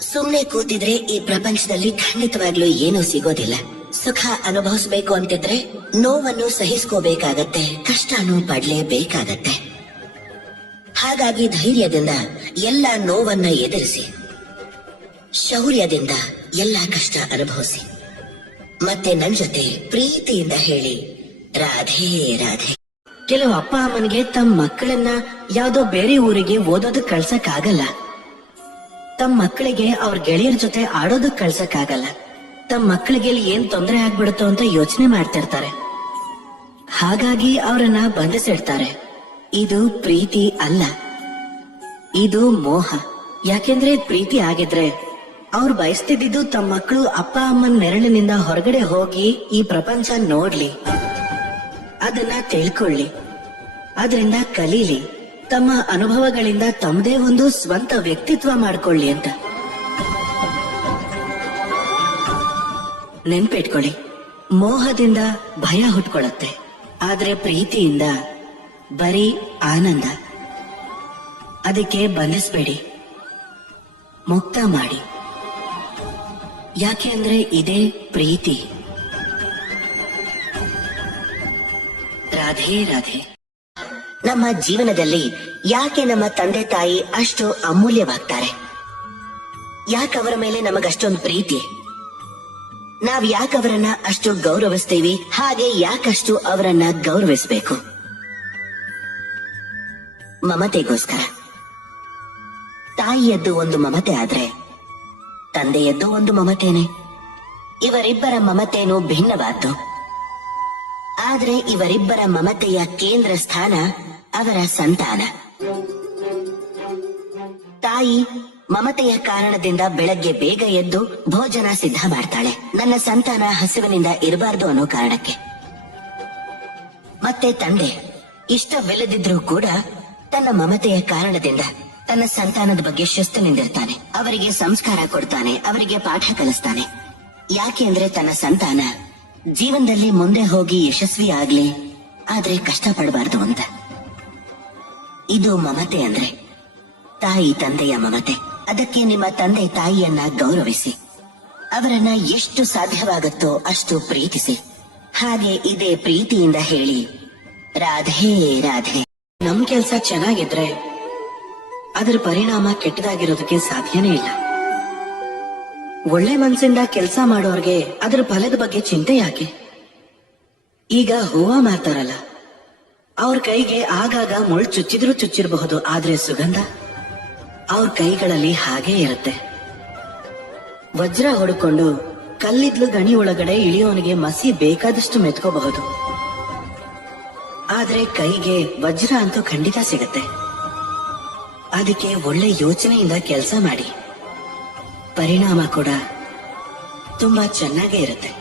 ಸುಮ್ನೆ ಕೂತಿದ್ರೆ ಈ ಪ್ರಪಂಚದಲ್ಲಿ ಖಂಡಿತವಾಗ್ಲೂ ಏನೂ ಸಿಗೋದಿಲ್ಲ. ಸುಖ ಅನುಭವಿಸ್ಬೇಕು ಅಂತಿದ್ರೆ ನೋವನ್ನು ಸಹಿಸ್ಕೋಬೇಕಾಗತ್ತೆ, ಕಷ್ಟನೂ ಪಡ್ಲೇಬೇಕಾಗತ್ತೆ. ಹಾಗಾಗಿ ಧೈರ್ಯದಿಂದ ಎಲ್ಲ ನೋವನ್ನ ಎದುರಿಸಿ, ಶೌರ್ಯದಿಂದ ಎಲ್ಲ ಕಷ್ಟ ಅನುಭವಿಸಿ. ಮತ್ತೆ ನನ್ ಜೊತೆ ಪ್ರೀತಿಯಿಂದ ಹೇಳಿ, ರಾಧೇ, ರಾಧೆ. ಕೆಲವು ಅಪ್ಪ ಅಮ್ಮನಿಗೆ ತಮ್ಮ ಮಕ್ಕಳನ್ನ ಯಾವ್ದೋ ಬೇರೆ ಊರಿಗೆ ಓದೋದು ಕಳ್ಸಕ್ ಆಗಲ್ಲ ತಮ್ಮ ಮಕ್ಕಳಿಗೆ ಅವ್ರ ಗೆಳೆಯರ ಜೊತೆ ಆಡೋದಕ್ ಕಳ್ಸಕ್ ಆಗಲ್ಲ ತಮ್ಮ ಮಕ್ಕಳಿಗೆ ಏನ್ ತೊಂದರೆ ಆಗ್ಬಿಡುತ್ತೋ ಅಂತ ಯೋಚನೆ ಮಾಡ್ತಿರ್ತಾರೆ. ಹಾಗಾಗಿ ಅವರನ್ನ ಬಂಧಿಸಿಡ್ತಾರೆ. ಇದು ಪ್ರೀತಿ ಅಲ್ಲ. ಇದು ಮೋಹ. ಯಾಕೆಂದ್ರೆ ಪ್ರೀತಿ ಆಗಿದ್ರೆ ಅವ್ರು ಬಯಸ್ತಿದ್ದು ತಮ್ಮ ಮಕ್ಕಳು ಅಪ್ಪ ಅಮ್ಮನ ನೆರಳಿನಿಂದ ಹೊರಗಡೆ ಹೋಗಿ ಈ ಪ್ರಪಂಚ ನೋಡ್ಲಿ. ಅದನ್ನ ತಿಳ್ಕೊಳ್ಳಿ. ಅದರಿಂದ ಕಲೀಲಿ. ತಮ್ಮ ಅನುಭವಗಳಿಂದ ತಮ್ಮದೇ ಒಂದು ಸ್ವಂತ ವ್ಯಕ್ತಿತ್ವ ಮಾಡ್ಕೊಳ್ಳಿ ಅಂತ. ನೆನ್ಪಿಟ್ಕೊಳ್ಳಿ. ಮೋಹದಿಂದ ಭಯ ಹುಟ್ಕೊಳ್ಳುತ್ತೆ. ಆದ್ರೆ ಪ್ರೀತಿಯಿಂದ ಬರೀ ಆನಂದ. ಅದಕ್ಕೆ ಬಂಧಿಸ್ಬೇಡಿ. ಮುಕ್ತ ಮಾಡಿ. ಯಾಕೆ ಅಂದ್ರೆ ಇದೇ ಪ್ರೀತಿ. ರಾಧೇ, ರಾಧೆ. ನಮ್ಮ ಜೀವನದಲ್ಲಿ ಯಾಕೆ ನಮ್ಮ ತಂದೆ ತಾಯಿ ಅಷ್ಟು ಅಮೂಲ್ಯವಾಗ್ತಾರೆ? ಯಾಕೆ ಅವರ ಮೇಲೆ ನಮಗಷ್ಟೊಂದು ಪ್ರೀತಿ? ನಾವ್ ಯಾಕೆ ಅವರನ್ನ ಅಷ್ಟು ಗೌರವಿಸ್ತೀವಿ? ಹಾಗೆ ಯಾಕಷ್ಟು ಅವರನ್ನ ಗೌರವಿಸಬೇಕು? ಮಮತೆಗೋಸ್ಕರ. ತಾಯಿಯದ್ದು ಒಂದು ಮಮತೆ ಆದ್ರೆ ತಂದೆಯದ್ದು ಒಂದು ಮಮತೆನೆ. ಇವರಿಬ್ಬರ ಮಮತೇನು ಭಿನ್ನವಾದ್ದು. ಆದ್ರೆ ಇವರಿಬ್ಬರ ಮಮತೆಯ ಕೇಂದ್ರ ಸ್ಥಾನ ಅವರ ಸಂತಾನ. ತಾಯಿ ಮಮತೆಯ ಕಾರಣದಿಂದ ಬೆಳಗ್ಗೆ ಬೇಗ ಎದ್ದು ಭೋಜನ ಸಿದ್ಧ ಮಾಡ್ತಾಳೆ. ನನ್ನ ಸಂತಾನ ಹಸಿವಿನಿಂದ ಇರಬಾರ್ದು ಅನ್ನೋ ಕಾರಣಕ್ಕೆ. ಮತ್ತೆ ತಂದೆ, ಇಷ್ಟವಿಲ್ಲದಿದ್ರೂ ಕೂಡ ತನ್ನ ಮಮತೆಯ ಕಾರಣದಿಂದ ತನ್ನ ಸಂತಾನದ ಬಗ್ಗೆ ಶಿಸ್ತುನಿಂದಿರ್ತಾನೆ ಅವರಿಗೆ ಸಂಸ್ಕಾರ ಕೊಡ್ತಾನೆ, ಅವರಿಗೆ ಪಾಠ ಕಲಿಸ್ತಾನೆ. ಯಾಕೆ ಅಂದ್ರೆ ತನ್ನ ಸಂತಾನ ಜೀವನದಲ್ಲಿ ಮುಂದೆ ಹೋಗಿ ಯಶಸ್ವಿ ಆಗ್ಲಿ ಆದ್ರೆ ಕಷ್ಟ ಪಡಬಾರ್ದು ಅಂತ. ಇದು ಮಮತೆ ಅಂದ್ರೆ. ತಾಯಿ ತಂದೆಯ ಮಮತೆ. ಅದಕ್ಕೆ ನಿಮ್ಮ ತಂದೆ ತಾಯಿಯನ್ನ ಗೌರವಿಸಿ. ಅವರನ್ನ ಎಷ್ಟು ಸಾಧ್ಯವಾಗುತ್ತೋ ಅಷ್ಟು ಪ್ರೀತಿಸಿ. ಹಾಗೆ ಇದೇ ಪ್ರೀತಿಯಿಂದ ಹೇಳಿ. ರಾಧೆ ರಾಧೆ. ನಮ್ ಕೆಲ್ಸ ಚೆನ್ನಾಗಿದ್ರೆ ಅದರ ಪರಿಣಾಮ ಕೆಟ್ಟದಾಗಿರೋದಕ್ಕೆ ಸಾಧ್ಯನೇ ಇಲ್ಲ. ಒಳ್ಳೆ ಮನ್ಸಿಂದ ಕೆಲಸ ಮಾಡೋರ್ಗೆ ಅದರ ಫಲದ ಬಗ್ಗೆ ಚಿಂತೆ ಯಾಕೆ ಈಗ ಹೂವ ಮಾರ್ತಾರಲ್ಲ. ಅವ್ರ ಕೈಗೆ ಆಗಾಗ ಮುಳ್ ಚುಚ್ಚಿದ್ರೂ ಚುಚ್ಚಿರಬಹುದು, ಆದ್ರೆ ಸುಗಂಧ ಅವ್ರ ಕೈಗಳಲ್ಲಿ ಹಾಗೇ ಇರುತ್ತೆ. ವಜ್ರ ಹೊಡ್ಕೊಂಡು ಕಲ್ಲಿದ್ಲು ಗಣಿ ಒಳಗಡೆ ಇಳಿಯೋನಿಗೆ ಮಸಿ ಬೇಕಾದಷ್ಟು ಮೆತ್ಕೋಬಹುದು. ಆದ್ರೆ ಕೈಗೆ ವಜ್ರ ಅಂತೂ ಖಂಡಿತ ಸಿಗತ್ತೆ. ಅದಕ್ಕೆ ಒಳ್ಳೆ ಯೋಚನೆಯಿಂದ ಕೆಲಸ ಮಾಡಿ. ಪರಿಣಾಮ ಕೂಡ ತುಂಬಾ ಚೆನ್ನಾಗೇ ಇರುತ್ತೆ.